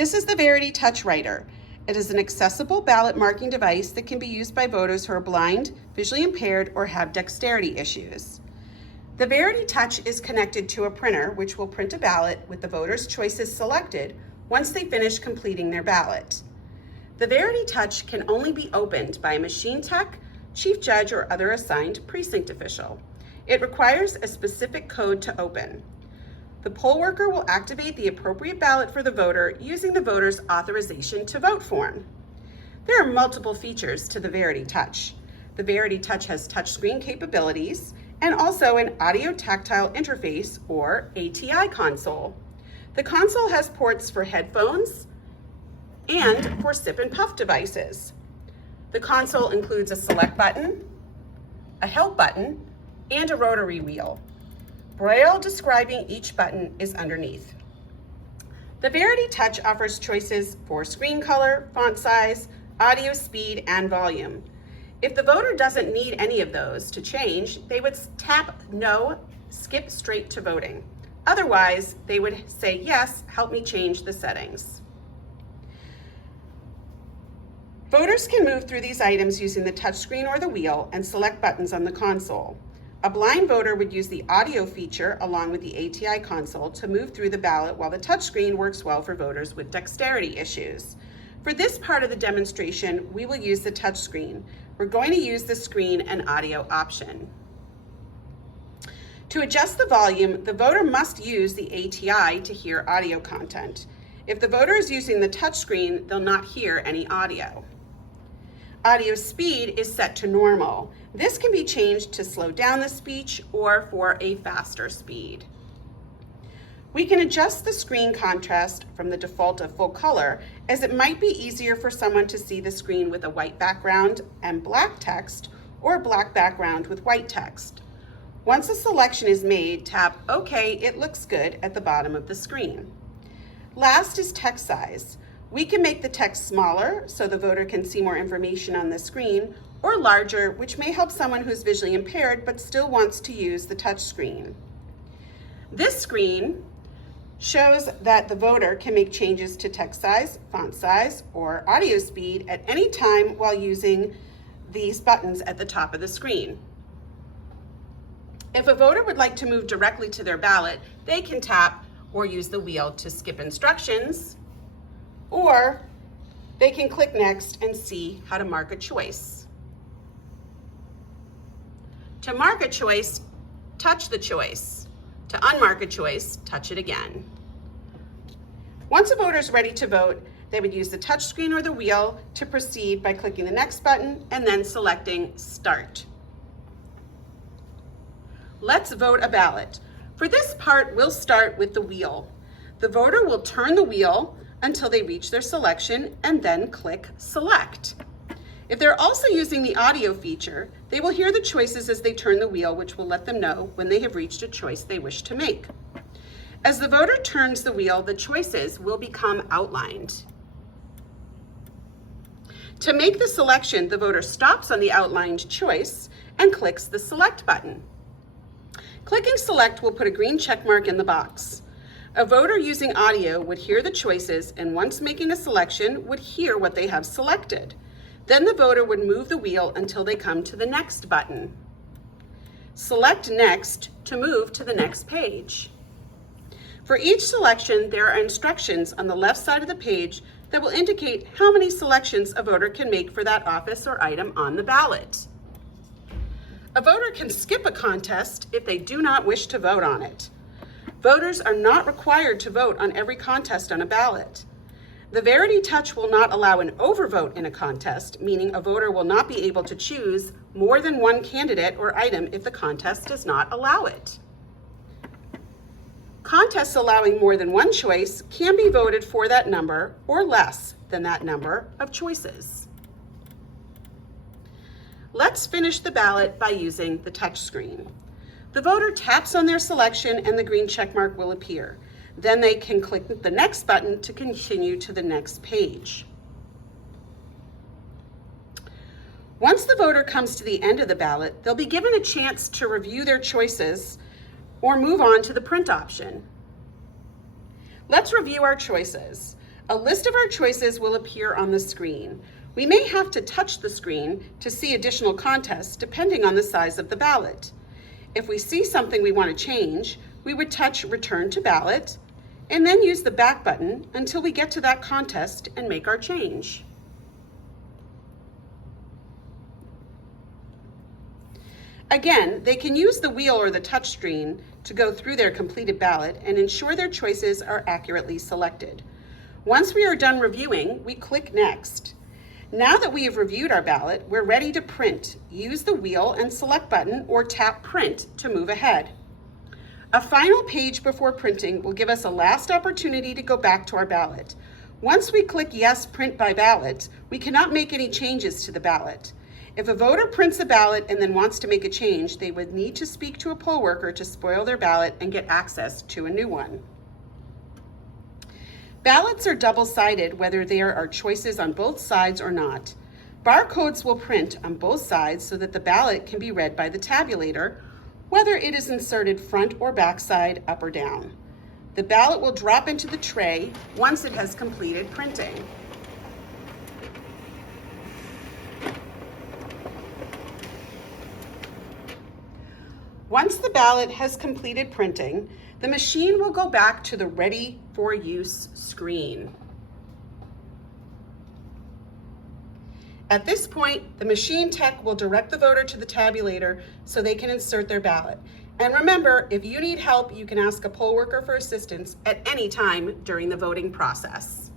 This is the Verity Touch Writer. It is an accessible ballot marking device that can be used by voters who are blind, visually impaired, or have dexterity issues. The Verity Touch is connected to a printer which will print a ballot with the voter's choices selected once they finish completing their ballot. The Verity Touch can only be opened by a machine tech, chief judge, or other assigned precinct official. It requires a specific code to open. The poll worker will activate the appropriate ballot for the voter using the voter's authorization to vote form. There are multiple features to the Verity Touch. The Verity Touch has touchscreen capabilities and also an audio tactile interface, or ATI console. The console has ports for headphones and for sip and puff devices. The console includes a select button, a help button, and a rotary wheel. Braille describing each button is underneath. The Verity Touch offers choices for screen color, font size, audio speed, and volume. If the voter doesn't need any of those to change, they would tap No, skip straight to voting. Otherwise, they would say, yes, help me change the settings. Voters can move through these items using the touchscreen or the wheel and select buttons on the console. A blind voter would use the audio feature along with the ATI console to move through the ballot, while the touchscreen works well for voters with dexterity issues. For this part of the demonstration, we will use the touchscreen. We're going to use the screen and audio option. To adjust the volume, the voter must use the ATI to hear audio content. If the voter is using the touchscreen, they'll not hear any audio. Audio speed is set to normal. This can be changed to slow down the speech or for a faster speed. We can adjust the screen contrast from the default of full color, as it might be easier for someone to see the screen with a white background and black text, or black background with white text. Once a selection is made, tap OK, it looks good at the bottom of the screen. Last is text size. We can make the text smaller so the voter can see more information on the screen, or larger, which may help someone who's visually impaired but still wants to use the touch screen. This screen shows that the voter can make changes to text size, font size, or audio speed at any time while using these buttons at the top of the screen. If a voter would like to move directly to their ballot, they can tap or use the wheel to skip instructions, or they can click next and see how to mark a choice. To mark a choice, touch the choice. To unmark a choice, touch it again. Once a voter is ready to vote, they would use the touchscreen or the wheel to proceed by clicking the next button and then selecting Start. Let's vote a ballot. For this part, we'll start with the wheel. The voter will turn the wheel until they reach their selection and then click Select. If they're also using the audio feature, they will hear the choices as they turn the wheel, which will let them know when they have reached a choice they wish to make. As the voter turns the wheel, the choices will become outlined. To make the selection, the voter stops on the outlined choice and clicks the Select button. Clicking Select will put a green check mark in the box. A voter using audio would hear the choices, and once making a selection, would hear what they have selected. Then the voter would move the wheel until they come to the next button. Select Next to move to the next page. For each selection, there are instructions on the left side of the page that will indicate how many selections a voter can make for that office or item on the ballot. A voter can skip a contest if they do not wish to vote on it. Voters are not required to vote on every contest on a ballot. The Verity Touch will not allow an overvote in a contest, meaning a voter will not be able to choose more than one candidate or item if the contest does not allow it. Contests allowing more than one choice can be voted for that number or less than that number of choices. Let's finish the ballot by using the touch screen. The voter taps on their selection and the green check mark will appear. Then they can click the next button to continue to the next page. Once the voter comes to the end of the ballot, they'll be given a chance to review their choices or move on to the print option. Let's review our choices. A list of our choices will appear on the screen. We may have to touch the screen to see additional contests depending on the size of the ballot. If we see something we want to change, we would touch Return to Ballot and then use the back button until we get to that contest and make our change. Again, they can use the wheel or the touch screen to go through their completed ballot and ensure their choices are accurately selected. Once we are done reviewing, we click Next. Now that we have reviewed our ballot, we're ready to print. Use the wheel and select button or tap Print to move ahead. A final page before printing will give us a last opportunity to go back to our ballot. Once we click Yes, Print by Ballot, we cannot make any changes to the ballot. If a voter prints a ballot and then wants to make a change, they would need to speak to a poll worker to spoil their ballot and get access to a new one. Ballots are double-sided whether there are choices on both sides or not. Barcodes will print on both sides so that the ballot can be read by the tabulator, whether it is inserted front or back side, up or down. The ballot will drop into the tray once it has completed printing. Once the ballot has completed printing, the machine will go back to the Ready for Use screen. At this point, the machine tech will direct the voter to the tabulator so they can insert their ballot. And remember, if you need help, you can ask a poll worker for assistance at any time during the voting process.